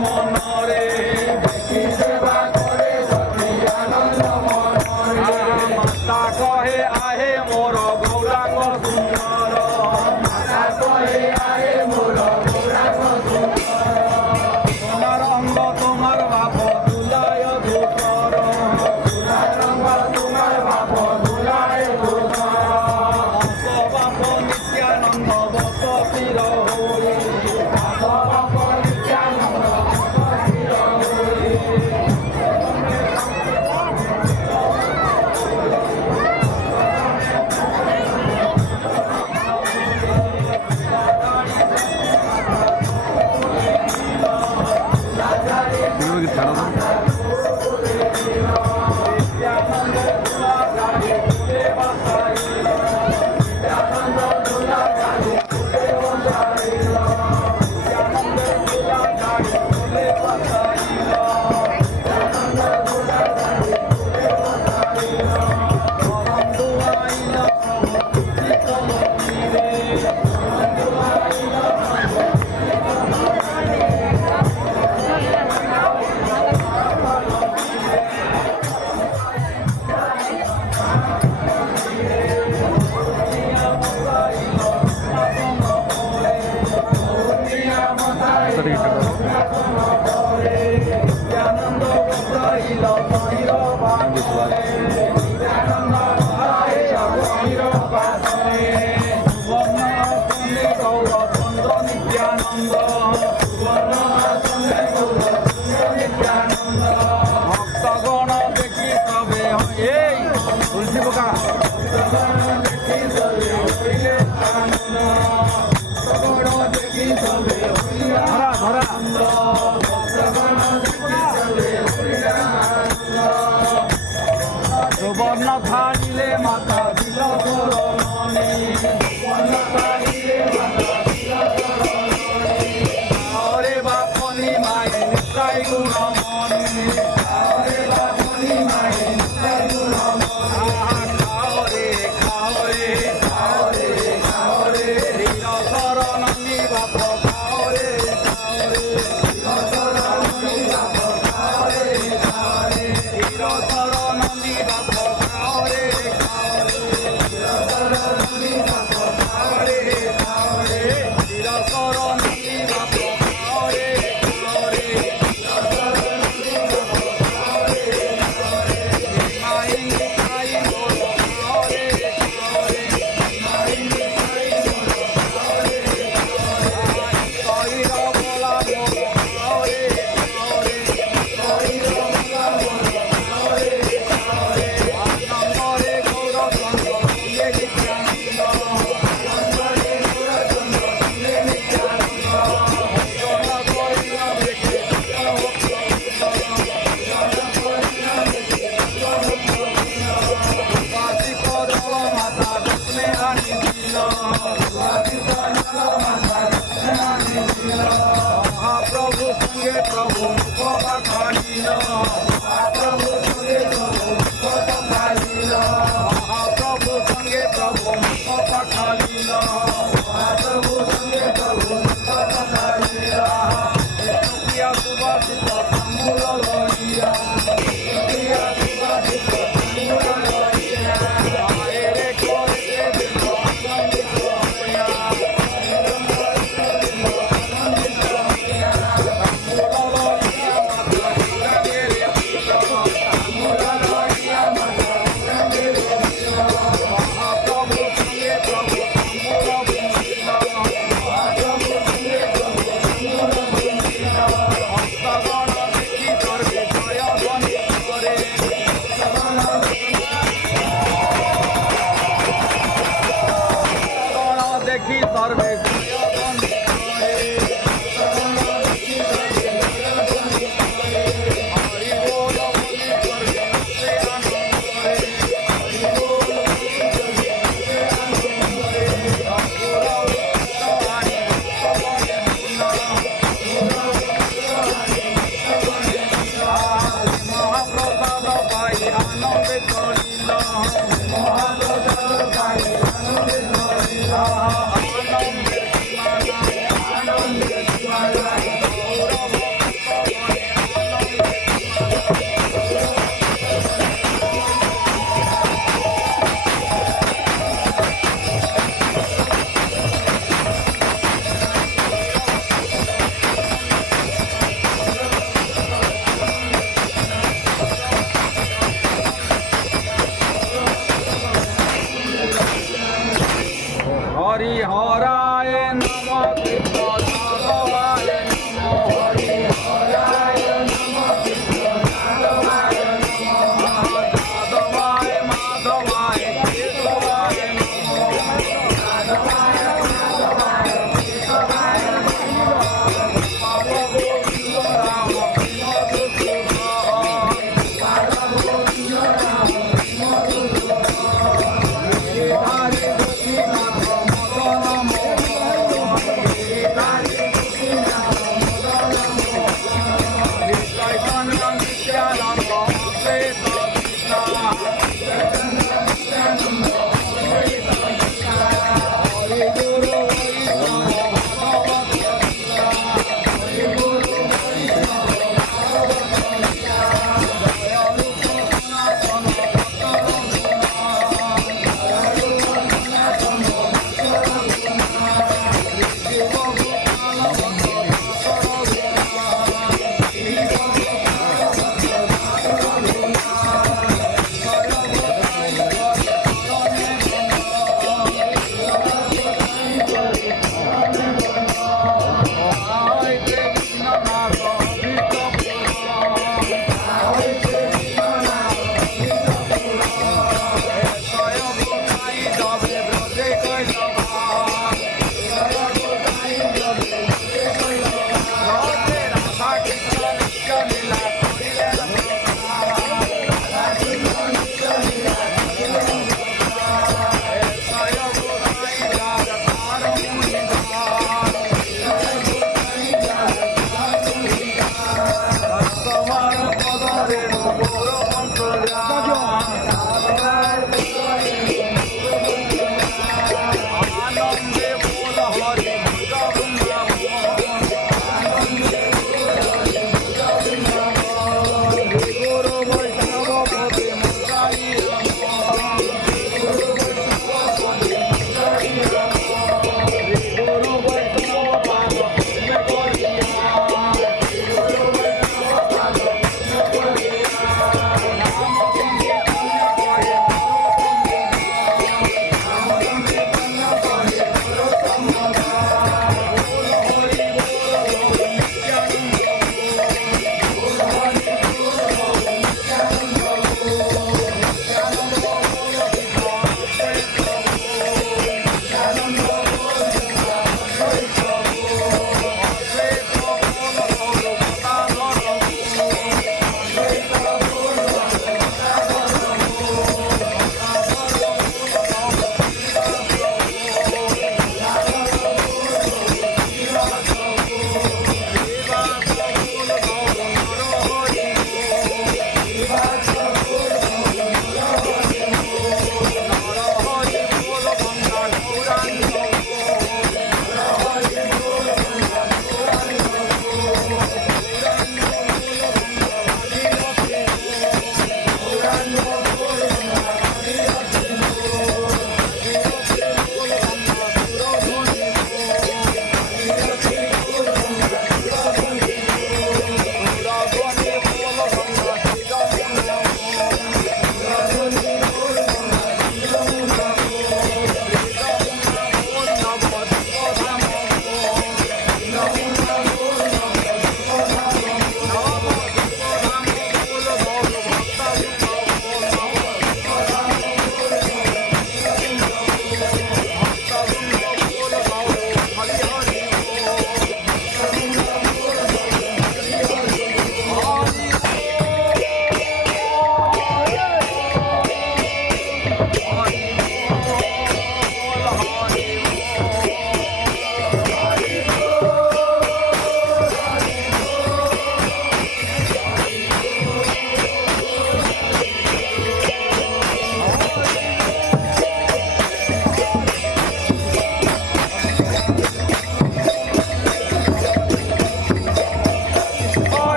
মনরে দেখি সেবা করে সখী আনন্দ মনরে মাতা কহে আহে মোর গৌরাঙ্গ সুন্দর মাতা কহে আহে মোর গৌরাঙ্গ সুন্দর তোমার অঙ্গ তোমার বাপ দুলায় ধূসর তোমার অঙ্গ তোমার বাপ দুলায় ধূসর অস বাপ নিত্যানন্দ বস চির হরি অস বাপ নিত্যানন্দ বস চির হরি ভক্তগণ দেখি সবে এই তুলসী পোকা দেখি সবে হইলে আনন্দ ভক্তগণ দেখি সবে হইলে আনন্দ ভক্তগণ দেখি সবে হইলে আনন্দ সুবর্ণ থালিলে মাতা দিল মনে সুবর্ণ থালিলে মাতা দিল মনে আরে বাপনি মায়ে নিতাই গুণ মনে আরে বাপনি মায়ে নিতাই গুণ মনে খাও রে খাও রে খাও রে খাও রে ধীর শরণী বাপ খাও রে খাও রে ধীর শরণী বাপ খাও রে খাও রে ধীর শরণী বাপ খাও রে খাও রে ধীর শরণী বাপ খাও রে খাও রে ধীর শরণী বাপ খাও রে খাও রে মহাপ্রভু সঙ্গে প্রভু মুখপাখালিল মহাপ্রভু সঙ্গে প্রভু মুখপাখালিল মহাপ্রভু সঙ্গে প্রভু মুখপাখালিল মহাপ্রভু সঙ্গে প্রভু মুখপাখালিল প্রিয়া সুবাসিত তাম্বুল লইয়া প্রিয়া সুবাসিত তাম্বুল লইয়া আরে করে দিল আনন্দিত হইয়া ভক্তগণ দেখি স্বর্গে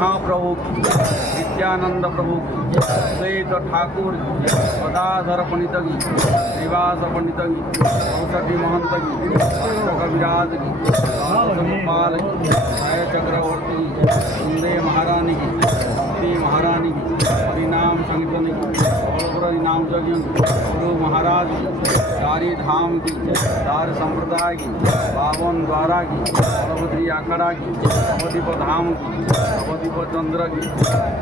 महाप्रभु की, नित्यानंद प्रभु की, श्वेत ठाकुर की, गदाधर पंडित की, श्रीवास पंडित की, चौसठी महंत की, कविराज की, गोपाल की, जय चक्रवर्ती की, वंदे महारानी की, भक्ति महारानी की, हरिनाम संकीर्तन की, नाम यज्ञ गुरु महाराज की, चारी धाम की, चार संप्रदाय की, 52 द्वारा की, बलभद्री आखड़ा की, अवधीप धाम की, अवधीप चंद्र की,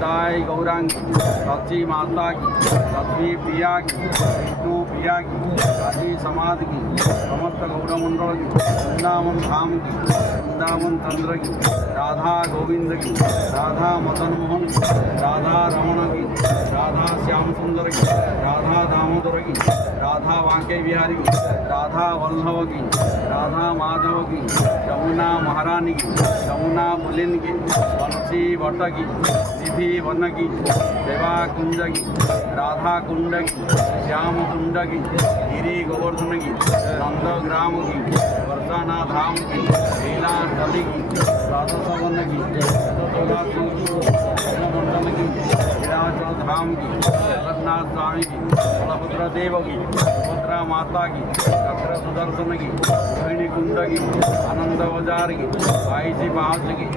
ताई गौरांग की, सची माता की, लक्ष्मी प्रिया की, विष्णु प्रिया की, काशी समाज की, समस्त गौरमंडल की, वृंदावन धाम की, वृंदावन चंद्र की, राधा गोविंद की, राधा मदन मोहन की, राधा रमण की, राधा श्याम सुंदर की, राधा दामोदर की, राधा वांके बिहारी की, राधा वल्लभ की, राधा माधव की, यमुना महारानी की, यमुना पुलिन की, बंसी भट्ट की, निधि वन की, सेवा कुंज की, राधा कुंड की, श्याम कुंड की, गिरी गोवर्धन की, नंदग्राम की, वर्षाना धाम की, लीला टली की, राधसवन की, मंडन की, विराचल धाम की, जगन्नाथ स्वामी की, बलभद्र देव की, सुभद्रा माता की, चक्र सुदर्शन की, रोहिणी कुंड की, आनंद बाजार की, बाईसी पहाड़ की,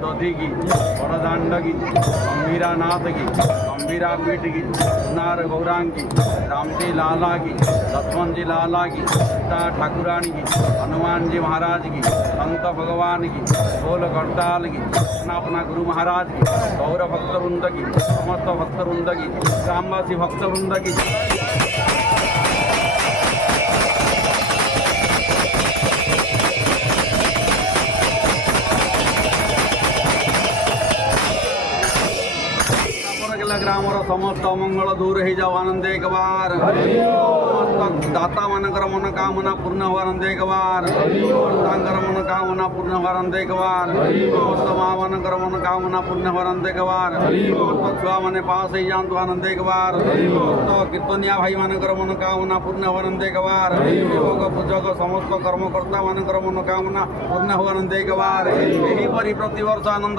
दधी की, बड़दांड की, गंभीरा नाथ की, गंभीरा पीठ की, नार गौरांग की, रामजी लाला की, लक्ष्मण जी लाला की, सीता ठाकुरानी की, हनुमान जी महाराज की, संत भगवान की, गोल गढ़ताल की, अपना गुरु महाराज की, गौर भक्तवृंद की, समस्त भक्तवृंद की, ग्रामवासी भक्तवृंद की। ग्रामर समस्त अमंगल दूर हो जाओ आनंद एक बार, समस्त दाता मानकर मनोकामना पूर्ण हो आनंद एक बार, भक्तांकर मनोकामना पूर्ण हो आनंद एक बार, समस्त माँ मानकर मनोकामना पूर्ण हो आनंद एक बार, समस्त छुआ मैंने पास ही जान आनंद एक बार, तो कीर्तनिया भाई मानकर मनोकामना पूर्ण हो आनंद एक बार, योग पूजक समस्त कर्मकर्ता मानकर मनोकामना पूर्ण हो आनंद एक बार, यही परी प्रतिवर्ष आनंद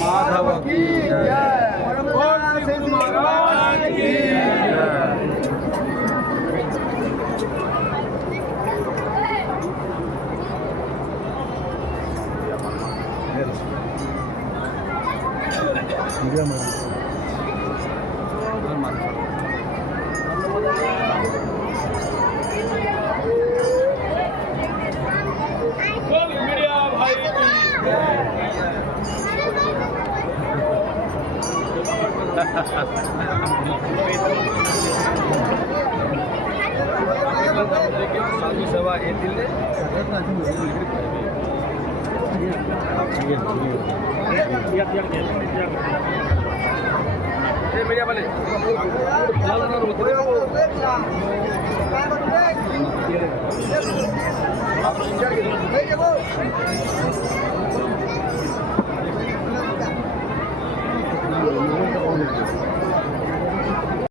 माधव की जय, गुरु महाराज की साधु सेवा येतील मीडिया वाले